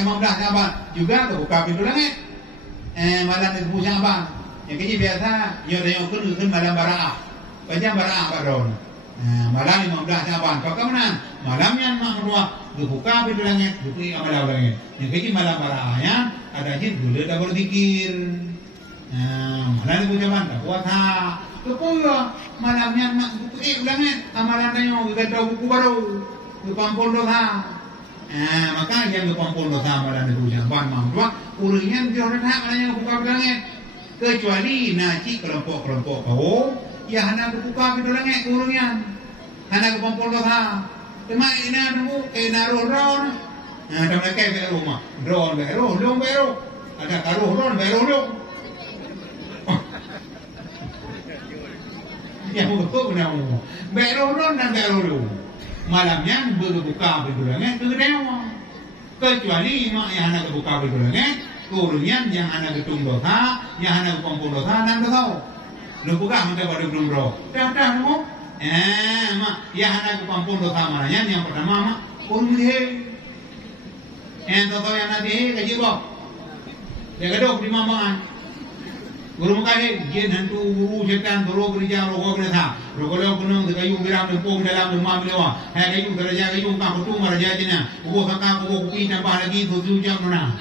15 abang juga kebuka pintu langit. Malam itu punya abang. Yang kini biasa nyoda kun malam baraah. Banyak baraah baron. Malam 15 abang. Bagaimana? Malam yang mak kebuka pintu langit, buka malam langit. Yang kini malam baraahnya ada jin boleh dah berzikir. Malam itu punya abang. Puasa. Kepuya malamnya mak buka langit. Amalan tanya kita tahu buku baru. Kepampul dosa. Maka yang kepampul dosa malam itu punya abang mampu. Urusnya dia orang tak malahnya buka langit. Kecuali naci kelompok-kelompok kau, ya hendak buka pintu langit urusnya. Hendak kepampul dosa. Cuma ini nunggu naruh-naruh. Dah mereka beru mah. Beru. Ada karuh beru. Ya betul benar. Beru dan beru. Malamnya berbuka pintu langit kedewa. Kecuali mak yang anak buka pintu langit, turunnya yang anak ketung dosa, yang anak kumpul dosa dan dosa. Lu buka minta pada belum bro. Dah nunggu. Mak yang anak kumpul dosa mananya yang pertama mak urung dia. Tahu yang nanti kaji bro. Dia kedok di mambangan. Guru muka dia hantu guru setan toro kerja rogo kena. Rogo lo kunung kayu biram dempung dalam rumah beliau. Kayu kerja kayu kang kutu maraja jina. Ugo kakak ugo kuki tambah lagi 7 jam mana.